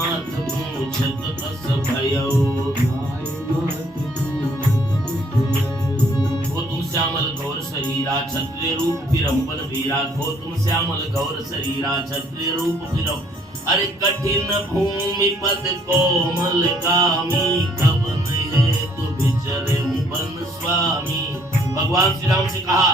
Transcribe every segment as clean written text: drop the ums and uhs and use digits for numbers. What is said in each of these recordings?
माथ पूछत अस भयो। हो तुम श्यामल गौर शरीरा क्षत्रिय रूप फिरम्बल वीरा। हो तुम श्यामल गौर शरीरा क्षत्रिय रूप फिरम। अरे कठिन भूमि पद कोमल कामी कवन हेतु विचरे वन स्वामी। भगवान श्री राम से कहा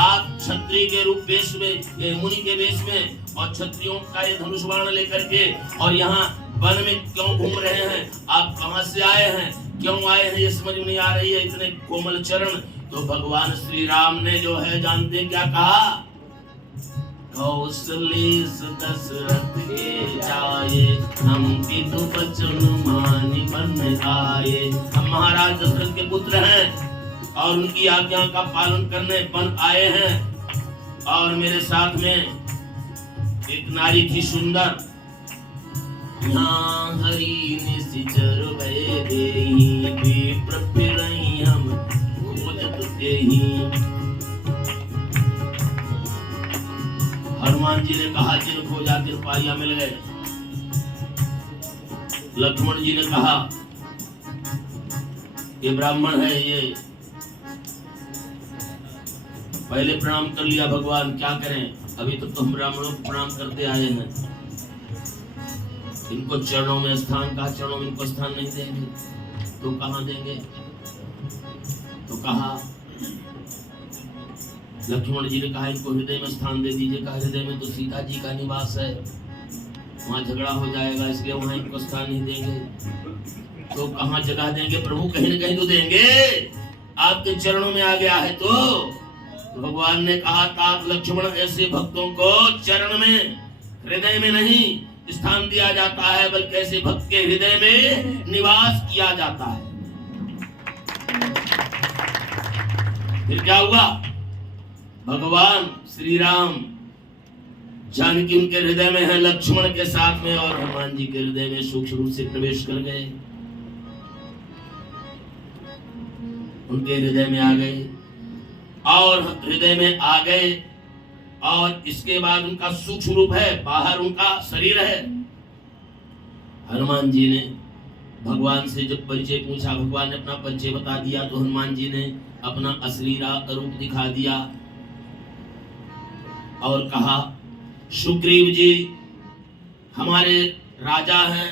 आप क्षत्रिय के रूप वेश में, ये मुनि के वेश में, और क्षत्रियों का ये धनुष बाण लेकर के और यहाँ वन में क्यों घूम रहे हैं? आप कहां से आए हैं, क्यों आए हैं, ये समझ में नहीं आ रही है। इतने कोमल चरण। तो भगवान श्री राम ने जो है जानते क्या कहा? कौशलेश दशरथ के जाए हम पितु बचन मानि बन आए। हम महाराज दशरथ के पुत्र हैं और उनकी आज्ञा का पालन करने बन आए हैं। और मेरे साथ में एक नारी थी सुंदर। यहाँ हरि निशिचर भय देहि विप्र फिरहि हम खोजत तेहि। हनुमान जी ने कहा जिन खोजा तिन पाया मिल गए। लक्ष्मण जी ने कहा ये ब्राह्मण है, ये पहले प्रणाम कर लिया। भगवान क्या करें, अभी तो तुम ब्राह्मणों को प्रणाम करते आए हैं, इनको चरणों में स्थान कहा, चरणों में इनको स्थान नहीं देंगे तो कहां देंगे? तो कहा लक्ष्मण जी ने कहा इनको हृदय में स्थान दे दीजिए। कहा हृदय में तो सीता जी का निवास है, वहां झगड़ा हो जाएगा, इसलिए वहां इनको स्थान नहीं देंगे। तो कहां जगह देंगे प्रभु? कहीं न कहीं तो देंगे। आपके चरणों में आ गया है तो भगवान ने कहा तात लक्ष्मण ऐसे भक्तों को चरण में, हृदय में नहीं स्थान दिया जाता है, बल्कि ऐसे भक्त के हृदय में निवास किया जाता है। फिर क्या हुआ? भगवान श्री राम जानकी उनके हृदय में है, लक्ष्मण के साथ में, और हनुमान जी के हृदय में सूक्ष्म रूप से प्रवेश कर गए, उनके हृदय में आ गए और हृदय में आ गए। और इसके बाद उनका सूक्ष्म रूप है, बाहर उनका शरीर है। हनुमान जी ने भगवान से जब परिचय पूछा, भगवान ने अपना परिचय बता दिया, तो हनुमान जी ने अपना असली रूप दिखा दिया और कहा सुग्रीव जी हमारे राजा हैं,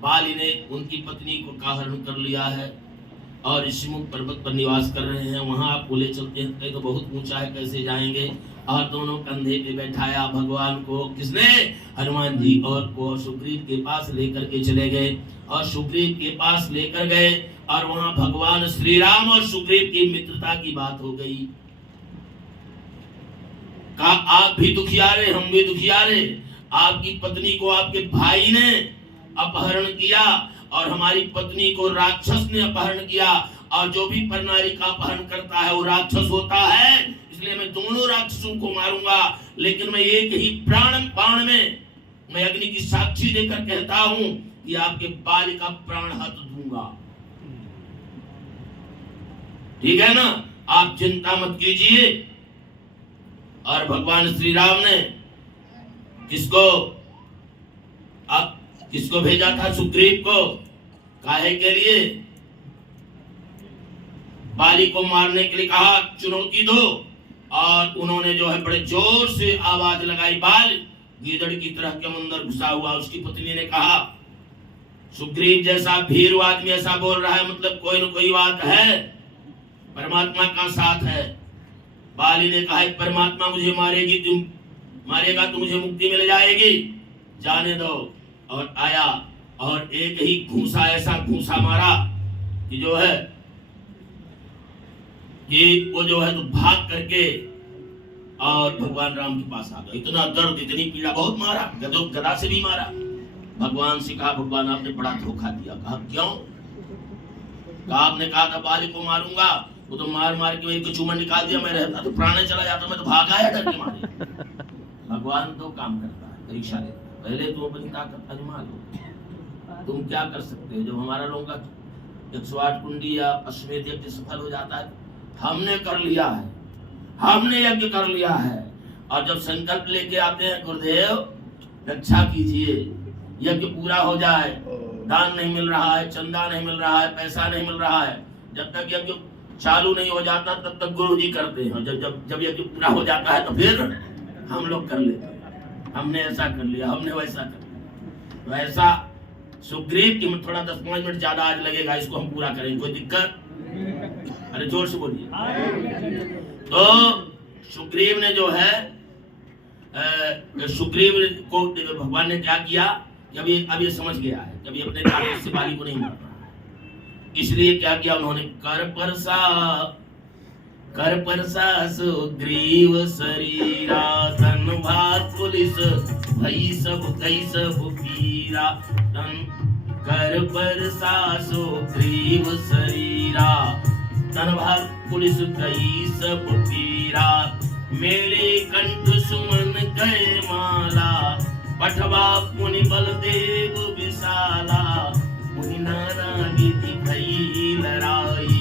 बाली ने उनकी पत्नी को अपहरण कर लिया है और ऋषिमुख पर्वत पर निवास कर रहे हैं, वहां आपको ले चलते हैं। कहीं तो बहुत ऊंचा है, कैसे जाएंगे? और दोनों कंधे पे बैठाया भगवान को, किसने? हनुमान जी। और को सुग्रीव के पास लेकर के चले गए और सुग्रीव के पास लेकर गए और वहां भगवान श्री राम और सुग्रीव की मित्रता की बात हो गई। कहा आप भी दुखियारे, हम भी दुखियारे, आपकी पत्नी को आपके भाई ने अपहरण किया और हमारी पत्नी को राक्षस ने अपहरण किया, और जो भी परनारी का अपहरण करता है वो राक्षस होता है, इसलिए मैं दोनों राक्षसों को मारूंगा। लेकिन मैं एक ही प्राण बाण में मैं अग्नि की साक्षी देकर कहता हूं कि आपके बाल का प्राण हत दूंगा। ठीक है ना? आप चिंता मत कीजिए। और भगवान श्री राम ने किसको भेजा था? सुग्रीव को। काहे के लिए? बाली को मारने के लिए कहा चुनौती दो, और उन्होंने जो है बड़े जोर से आवाज लगाई। बाल गीदड़ की तरह के अंदर घुसा हुआ। उसकी पत्नी ने कहा सुग्रीव जैसा भीरू आदमी ऐसा बोल रहा है, मतलब कोई न कोई बात है, परमात्मा का साथ है। बाली ने कहा परमात्मा मुझे मारेगा तो मुझे मुक्ति मिल जाएगी, जाने दो। और आया और एक ही घूसा, ऐसा घूसा मारा कि जो है कि वो जो है तो भाग करके और भगवान राम के पास आ गया। इतना दर्द, इतनी पीड़ा, बहुत मारा, गदा से भी मारा। भगवान से कहा भगवान आपने बड़ा धोखा दिया। कहा क्यों? कहा आपने कहा था बाली को मारूंगा, वो तो मार मार के एक चूमा निकाल दिया, मैं रहता तो प्राण चला जाता, मैं तो भाग आया डर के मारे। भगवान तो काम करता है, परीक्षा लेता है। पहले तो अपनी ताकत आजमा लो, तुम क्या कर सकते हो। जब हमारा लोगों का 108 कुंडी या अश्वमेध यज्ञ सफल हो जाता है, हमने कर लिया है, हमने यज्ञ कर लिया है। और जब संकल्प लेके आते हैं गुरुदेव रक्षा कीजिए, यज्ञ पूरा हो जाए, दान नहीं मिल रहा है, चंदा नहीं मिल रहा है, पैसा नहीं मिल रहा है, जब तक यज्ञ चालू नहीं हो जाता तब तक गुरु जी करते हैं। जब जब जब यज्ञ पूरा हो जाता है तो फिर हम लोग कर लेते हैं। हमने ऐसा कर लिया, हमने वैसा कर लिया। तो ऐसा सुग्रीव की थोड़ा 10-5 मिनट ज्यादा आज लगेगा, इसको हम पूरा करेंगे, कोई दिक्कत? अरे जोर से बोलिए। तो सुग्रीव ने जो है सुग्रीव को भगवान ने क्या किया कि अब ये समझ गया है कि अभी अपने कार्य से बाली को नहीं मारना, इसलिए क्या किया उन्होंने, कर परसा सुग्रीव शरीरा, तन भात पुलिस भई सब कई सब पीरा। कर परसा सुग्रीव शरीरा, तन भात पुलिस कई सब पीरा। मेरे कंठ सुमन कर माला, पठवा मुनि बलदेव विशाला। मुनि नाना विधि भई लड़ाई,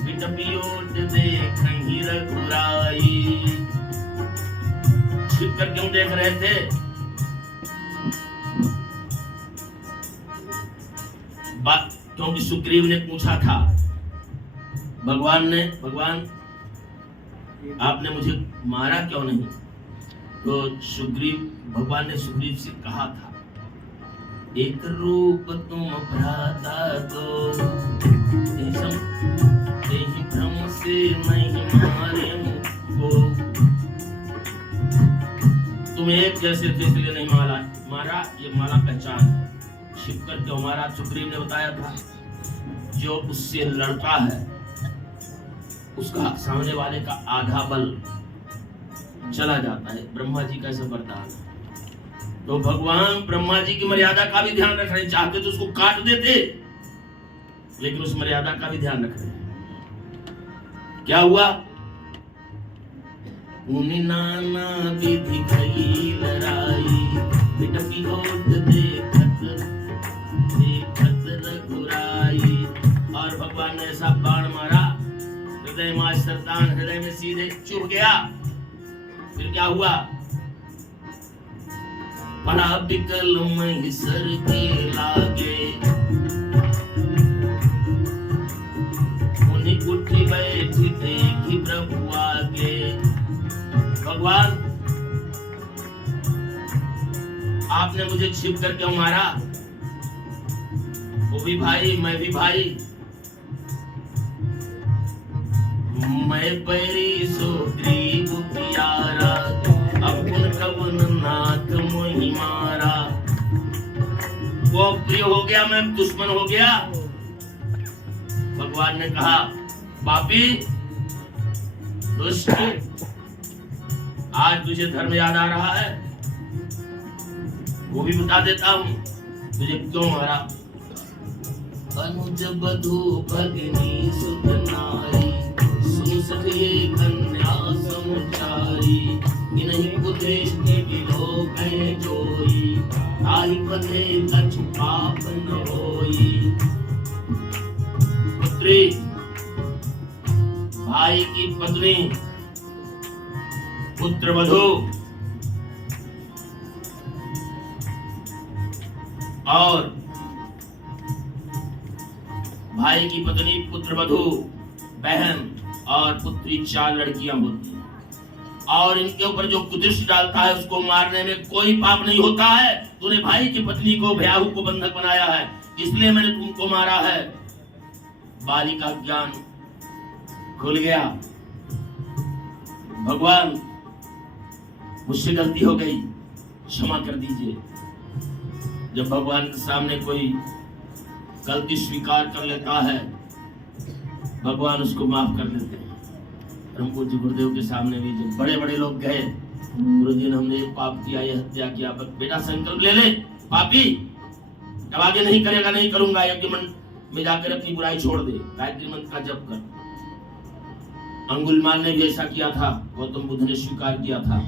पिटपियोट देखहि रघुराई। छिप कर क्यों देख रहे थे? क्योंकि सुग्रीव ने पूछा था भगवान आपने मुझे मारा क्यों नहीं? तो भगवान ने सुग्रीव से कहा था, एक रूप तुम भ्राता दो, भ्रम से नहीं मारे को। तुम एक जैसे थे इसलिए नहीं मारा, ये मारा पहचान है। छिप कर क्यों मारा? सुग्रीव ने बताया था, जो उससे लड़ता है उसका सामने वाले का आधा बल चला जाता है। ब्रह्मा जी का ऐसा वरदान है। तो भगवान ब्रह्मा जी की मर्यादा का भी ध्यान रख रहे, चाहते तो उसको काट देते, लेकिन उस मर्यादा का भी ध्यान रख रहे हैं। क्या हुआ? मुनि नाना विधि भई लड़ाई, पिटपियोट देखत रघुराई। और भगवान ने ऐसा बाण मारा, हृदय में सरतान, हृदय में सीधे चुभ गया। फिर क्या हुआ? बड़ा बिकल महिषर के लागे, मुनि उठी बैठी देखी प्रभु आगे। भगवान आपने मुझे छिप कर क्यों मारा? वो भी भाई, मैं भी भाई। मैं पैरी सुग्रीव प्यारा, अपन कवन नाक मोहि मारा। वो प्रिय हो गया, मैं दुश्मन हो गया। भगवान ने कहा, पापी दुष्ट, आज तुझे धर्म याद आ रहा है, वो भी बता देता हूं तुझे क्यों मारा। अनुज बधू भगिनी सुत नारी, सुसखिए कन्या समुचारी। इन्हीं कुदृष्टि विलोक है जोई, ताहि पदे कछु पाप न होई। पुत्री, भाई की पत्नी, पुत्र वधू और भाई की पत्नी, पुत्र वधू, बहन और पुत्री, 4 लड़कियां होती हैं। और इनके ऊपर जो कुदृष्टि डालता है उसको मारने में कोई पाप नहीं होता है। तूने भाई की पत्नी को, भयाहू को बंधक बनाया है, इसलिए मैंने तुमको मारा है। बाली का ज्ञान खुल गया। भगवान मुझसे गलती हो गई, क्षमा कर दीजिए। जब भगवान के सामने कोई गलती स्वीकार कर लेता है, भगवान उसको माफ कर देते हैं। हम पूज्य गुरुदेव के सामने भी जब बड़े बड़े लोग गए, गुरुजी ने हमने पाप किया, ये हत्या किया, बेटा संकल्प ले ले पापी, अब आगे नहीं करेगा, नहीं करूंगा, यज्ञ मंत्र में जाकर अपनी बुराई छोड़ दे, गायत्री मंत्र का जप कर। अंगुलिमाल ने भी ऐसा किया था, गौतम बुद्ध ने स्वीकार किया था,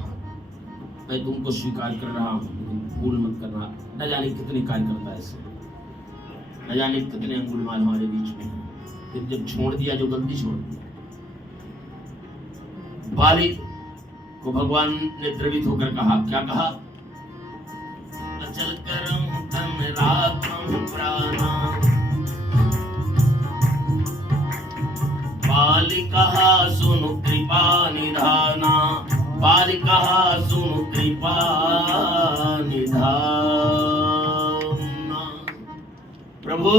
मैं तुमको स्वीकार कर रहा हूँ, भूल मत करना। न जाने कितने कार्य करता है ऐसे, न जाने कितने अंगुलिमाल हमारे बीच में। फिर जब छोड़ दिया, जो गलती छोड़ दी, बाली को भगवान ने द्रवित होकर कहा, क्या कहा? अचल करम तन राखं प्राणा। बालिका सुनु कृपा निधाना, बालिका सुनु कृपा निधाना। प्रभु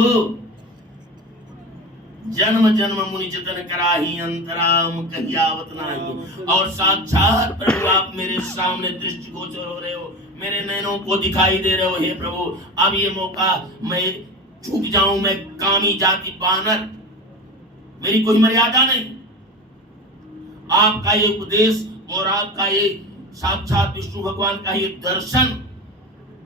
जन्म जन्म मुनि जतन कराही, अंतराम कहियावत नाही। और साक्षात प्रभु आप मेरे सामने दृष्टिगोचर हो रहे हो, मेरे नैनों को दिखाई दे रहे हो। हे प्रभु अब ये मौका मैं चूक जाऊं, मैं कामी जाति बानर, मेरी कोई मर्यादा नहीं। आपका ये उपदेश और आपका ये साक्षात विष्णु भगवान का ये दर्शन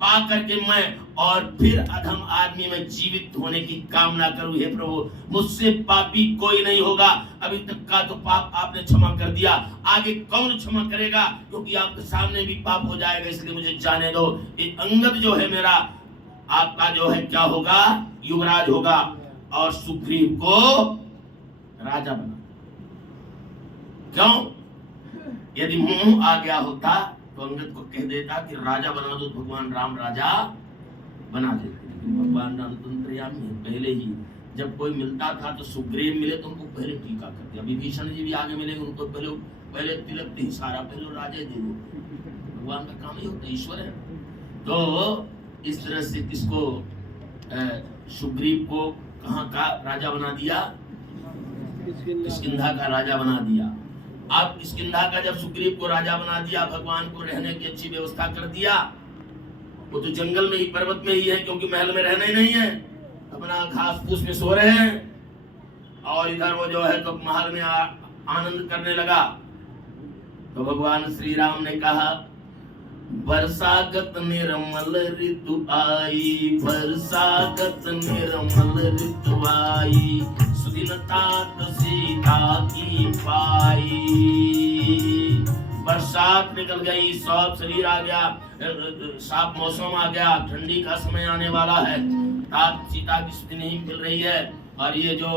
पा करके मैं और फिर अधम आदमी में जीवित होने की कामना करूं। हे प्रभु मुझसे पापी कोई नहीं होगा। अभी तक का तो पाप आपने क्षमा कर दिया, आगे कौन क्षमा करेगा, क्योंकि आपके सामने भी पाप हो जाएगा। इसलिए मुझे जाने दो। ये अंगद जो है मेरा, आपका जो है क्या होगा, युवराज होगा, और सुग्रीव को राजा बना। क्यों? यदि मुंह आ गया होता तो अंगद को कह देता कि राजा बना दो, भगवान राम राजा बना देते। भगवान राम तंत्रयामी है। पहले ही जब कोई मिलता था तो सुग्रीव मिले तो उनको पहले टीका कर दिया। विभीषण जी भी आगे मिलेंगे, उनको पहले तिलक दे, सारा पहले राजा दे दो। भगवान का काम ही होता है, ईश्वर है। तो इस तरह से किसको, सुग्रीव को कहाँ का राजा बना दिया, किष्किंधा का राजा बना दिया। अब किष्किंधा का जब सुग्रीव को राजा बना दिया, भगवान को रहने की अच्छी व्यवस्था कर दिया। वो तो जंगल में ही, पर्वत में ही है, क्योंकि महल में रहना ही नहीं है, अपना घास फूस में सो रहे हैं। और इधर वो जो है तो महल में आनंद करने लगा। तो भगवान श्री राम ने कहा, बरसागत निर्मल ऋतु आई, बरसागत निर्मल ऋतु आई, सुदिनतात सीता की पाई। बरसात निकल गई, सब शरीर आ गया, साफ मौसम आ गया, ठंडी का समय आने वाला है, तात सीता की स्थिति नहीं मिल रही है। और ये जो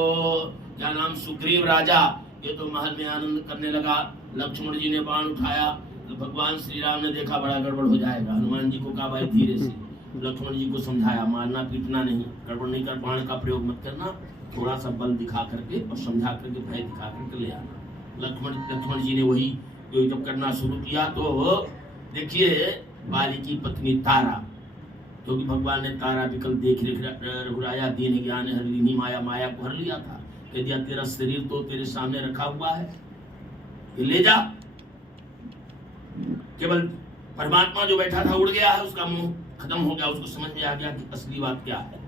क्या नाम, सुग्रीव राजा, ये तो महल में आनंद करने लगा। लक्ष्मण जी ने बाण उठाया तो भगवान श्री राम ने देखा बड़ा गड़बड़ हो जाएगा। हनुमान जी को कहा भाई धीरे से, लक्ष्मण जी को समझाया, मारना पीटना नहीं, गड़बड़ नहीं कर, बाण का प्रयोग मत करना, थोड़ा सा बल दिखा करके और समझा करके, भय दिखा करके ले आना। लक्ष्मण जी ने वही जब करना शुरू किया तो देखिए बाली की पत्नी तारा, क्योंकि भगवान ने तारा विकल्प देख रघुराया दीन ज्ञान हरिणी माया, माया को हर लिया था। कह दिया तेरा शरीर तो तेरे सामने रखा हुआ है, ये ले जा। केवल परमात्मा जो बैठा था उड़ गया है, उसका मुंह खत्म हो गया, उसको समझ में आ गया कि असली बात क्या है।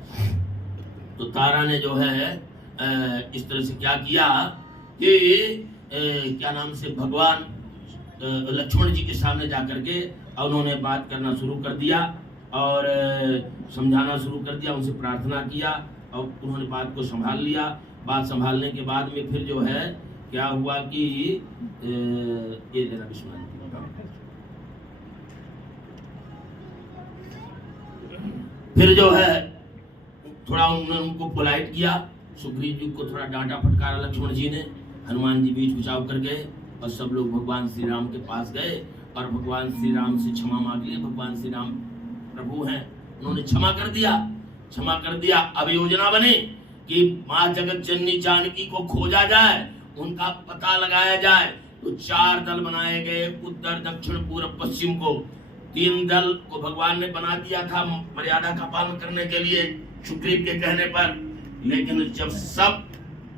तो तारा ने जो है इस तरह से क्या किया कि क्या नाम से भगवान लक्ष्मण जी के सामने जाकर के उन्होंने बात करना शुरू कर दिया और समझाना शुरू कर दिया, उनसे प्रार्थना किया और उन्होंने बात को संभाल लिया। बात संभालने के बाद में फिर जो है क्या हुआ कि ये देना विश्वास, फिर जो है थोड़ा उन्होंने उनको पोलाइट किया। सुग्रीव जी को थोड़ा डांटा फटकारा लक्ष्मण जी ने, हनुमान जी बीच बचाव कर गए और सब लोग भगवान श्री राम के पास गए और भगवान श्री राम से क्षमा मांग लिए। भगवान श्री राम प्रभु हैं, उन्होंने क्षमा कर दिया। अब योजना बनी कि माँ जगत जननी जानकी को खोजा जाए, उनका पता लगाया जाए। तो 4 दल बनाए गए, उत्तर दक्षिण पूर्व पश्चिम को। 3 दल को भगवान ने बना दिया था मर्यादा का पालन करने के लिए सुग्रीव के कहने पर, लेकिन जब सब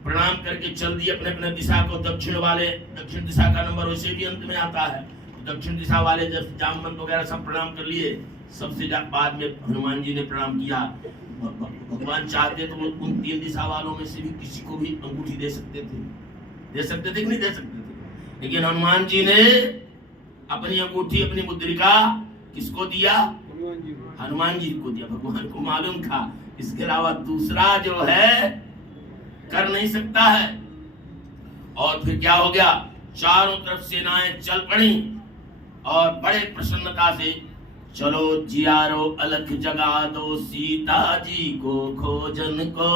प्रणाम करके चल दिए अपने अपने दिशा को, दक्षिण दिशा का नंबर वैसे भी अंत में आता है, दक्षिण दिशा वाले जब जामवंत वगैरह सब प्रणाम कर लिए, सबसे बाद में हनुमान जी ने प्रणाम किया। भगवान चाहते तो वो उन 3 दिशा वालों में से भी किसी को भी अंगूठी दे सकते थे कि नहीं दे सकते थे, लेकिन हनुमान जी ने अपनी अंगूठी, अपनी मुद्रिका किसको दिया? हनुमान जी को दिया। भगवान को मालूम था इसके अलावा दूसरा जो है कर नहीं सकता है। और फिर क्या हो गया, चारों तरफ सेनाएं चल पड़ी और बड़े प्रसन्नता से, चलो जियारो अलख जगा दो सीता जी को खोजन को,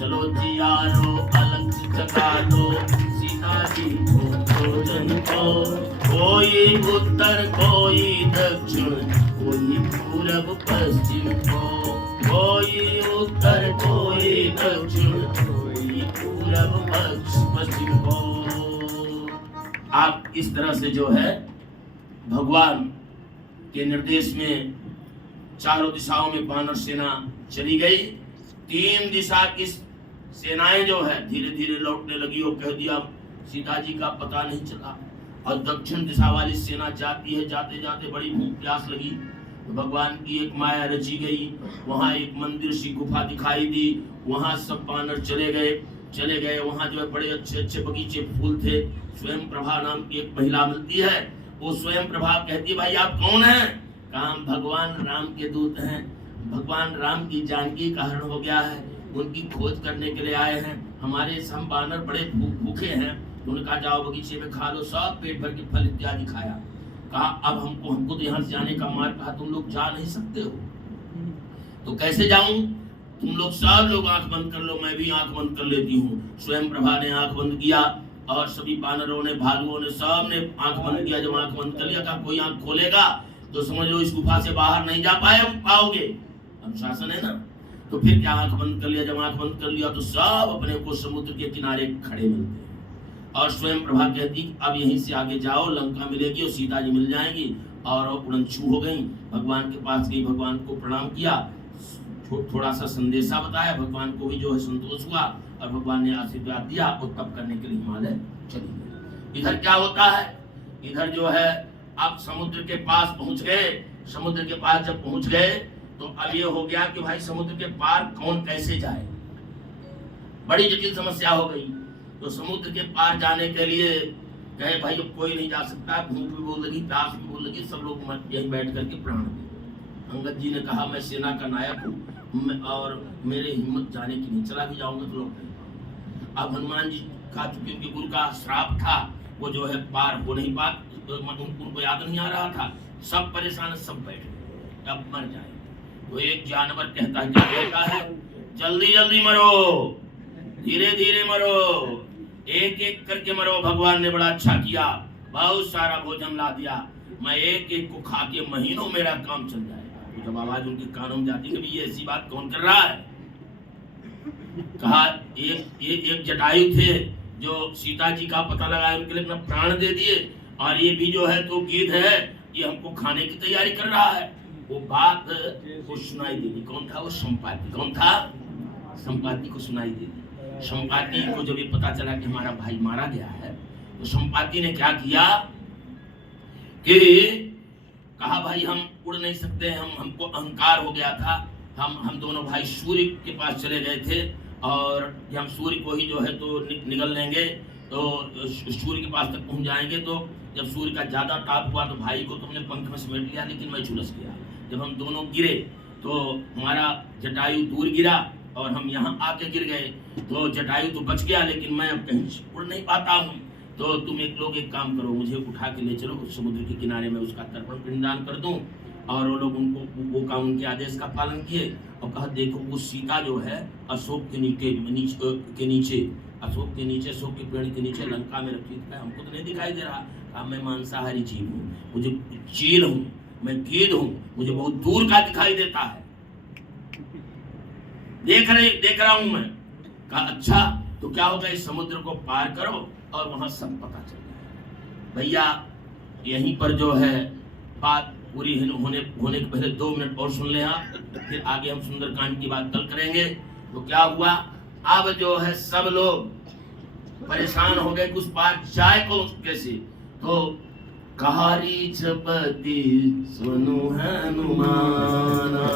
चलो जियारो अलख जगा दो सीता जी को खोजन को। कोई उत्तर कोई दक्षिण कोई पूरब पश्चिम को, कोई उत्तर कोई दक्षिण, कोई पूरब पश्चिम को। आप इस तरह से जो है भगवान के निर्देश में चारों दिशाओं में वानर सेना चली गई। 3 दिशा की सेनाएं जो है धीरे धीरे लौटने लगी और कह दिया सीता जी का पता नहीं चला। और दक्षिण दिशा वाली सेना जाती है, जाते जाते बड़ी भूख प्यास लगी तो भगवान की एक माया रची गई। वहां एक मंदिर सी गुफा दिखाई दी, वहां सब वानर चले गए। वहां जो है बड़े अच्छे अच्छे बगीचे फूल थे। स्वयं प्रभा नाम की एक महिला मिलती है, वो स्वयं प्रभा कहती है भाई आप कौन हैं? कहा हम भगवान राम के दूत हैं, भगवान राम की जानकी का हरण हो गया है, उनकी खोज करने के लिए आए हैं। हमारे सब वानर बड़े भूखे हैं। उन्होंने कहा जाओ बगीचे में खा लो। सब पेट भर के फल इत्यादि खाया। कहा अब हमको तो यहाँ से जाने का मार्ग, कहा तुम लोग जा नहीं सकते हो तो कैसे जाऊं? तुम लोग सब लोग आंख बंद कर लो, मैं भी आंख बंद कर लेती हूँ। स्वयं प्रभा ने आंख बंद किया और सभी वानरों ने, भालुओं ने, सब ने आंख बंद किया। जब आंख बंद कर लिया, कहा कोई आंख खोलेगा तो समझ लो इस गुफा से बाहर नहीं जा पाओगे, अनुशासन है ना। तो फिर क्या आंख बंद कर लिया। जब आंख बंद कर लिया तो सब अपने को समुद्र के किनारे खड़े मिलते हैं। और स्वयं प्रभा कहती अब यहीं से आगे जाओ, लंका मिलेगी और सीता जी मिल जाएंगी। और उड़नछू हो गई, भगवान के पास गई, भगवान को प्रणाम किया, थोड़ा सा संदेशा बताया, भगवान को भी जो है संतोष हुआ और भगवान ने आशीर्वाद दिया और तप करने के लिए हिमालय चली गई। इधर क्या होता है, इधर जो है अब समुद्र के पास पहुंच गए। समुद्र के पास जब पहुंच गए तो अब ये हो गया कि भाई समुद्र के पार कौन कैसे जाए, बड़ी जटिल समस्या हो गई। तो समुद्र के पार जाने के लिए कहे भाई अब कोई नहीं जा सकता। भूख भी बोल लगी, प्यास भी बोल लगी, सब लोग यहीं बैठ करके प्राण दिए। अंगद जी ने कहा मैं सेना का नायक हूँ और मेरे हिम्मत जाने की नहीं, चला भी जाऊंगा तो लोग। अब हनुमान जी का चूंकि उनके गुरु का श्राप था, वो जो है पार हो नहीं पा, उनको याद नहीं आ रहा था। सब परेशान, सब बैठ गए, अब मर जाए। तो एक जानवर कहता है, क्या कहता है, जल्दी जल्दी मरो, धीरे धीरे मरो, एक एक करके मरो। भगवान ने बड़ा अच्छा किया, बहुत सारा भोजन ला दिया, मैं एक एक को खा के महीनों मेरा काम चल जाएगा। तो जब आवाज उनके कानों में जाती है ये ऐसी बात कौन कर रहा है। कहा एक जटायु थे जो सीता जी का पता लगाया, उनके लिए अपना प्राण दे दिए। और ये भी जो है तो गिद्ध है, ये हमको खाने की तैयारी कर रहा है। वो बात को सुनाई दे दी। कौन था वो? संपाति। कौन था? संपाति को सुनाई दे दी। संपाति को जब ये पता चला कि हमारा भाई मारा गया है तो संपाति ने क्या किया कि कहा भाई हम उड़ नहीं सकते, हमको अहंकार हो गया था। हम दोनों भाई सूर्य के पास चले गए थे और हम सूर्य को ही जो है तो निगल लेंगे, तो सूर्य के पास तक पहुंच जाएंगे। तो जब सूर्य का ज्यादा ताप हुआ तो भाई को तुमने पंख में समेट लिया, लेकिन मैं झुलस गया। जब हम दोनों गिरे तो हमारा जटायु दूर गिरा और हम यहाँ आके गिर गए। तो जटायु तो बच गया, लेकिन मैं अब कहीं उड़ नहीं पाता हूँ। तो तुम एक काम करो, मुझे उठा के ले चलो समुद्र के किनारे में, उसका तर्पण पिंडदान कर दूं। और वो लोग उनके आदेश का पालन किए और कहा देखो वो सीता जो है अशोक के नीचे अशोक के पेड़ के नीचे लंका में रखी है, हमको तो नहीं दिखाई दे रहा। कहा मैं मांसाहारी जीव हूँ, मुझे चील हूँ, मैं गिद्ध हूँ, मुझे बहुत दूर का दिखाई देता है, देख रहा हूँ मैं। कहा अच्छा तो क्या होगा, इस समुद्र को पार करो और वहां सब पता चल जाए। भैया यहीं पर जो है बात पूरी होने के पहले 2 मिनट और सुन ले आप, फिर आगे हम सुंदरकांड की बात कल करेंगे। तो क्या हुआ, अब जो है सब लोग परेशान हो गए कि उस पार जाए को कैसे। तो कहारी छपति सुनु हनुमाना,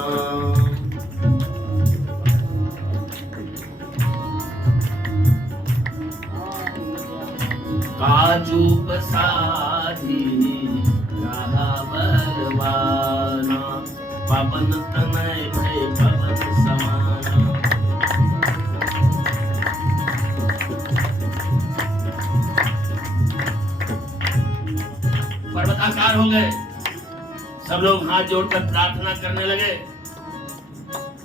काजू पसारी रहा बलवाना, पवन तनय भय पवन समाना। पर्वताकार हो गए, सब लोग हाथ जोड़कर प्रार्थना करने लगे।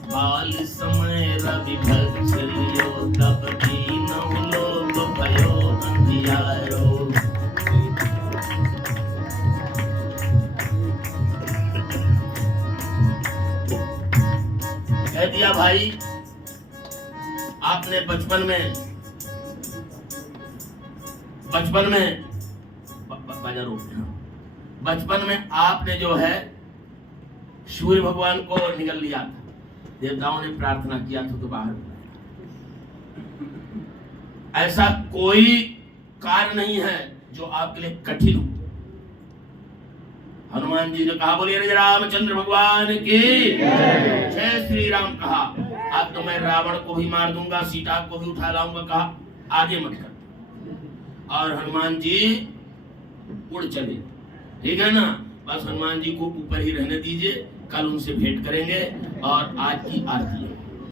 बाल समय रवि भक्षलियो तब दीनहु लोक भयो अंधियारो। भाई आपने बचपन में बचपन में आपने जो है सूर्य भगवान को निगल लिया था, देवताओं ने प्रार्थना किया था तो बाहर बुलाया। ऐसा कोई कार्य नहीं है जो आपके लिए कठिन हो। हनुमान जी ने कहा बोलिए रामचंद्र भगवान की जय श्री राम। कहा अब तो मैं रावण को भी मार दूंगा, सीता को भी उठा लाऊंगा। कहा आगे मत कर। और हनुमान जी उड़ चले। ठीक है ना, बस हनुमान जी को ऊपर ही रहने दीजिए, कल उनसे भेंट करेंगे। और आज की आरती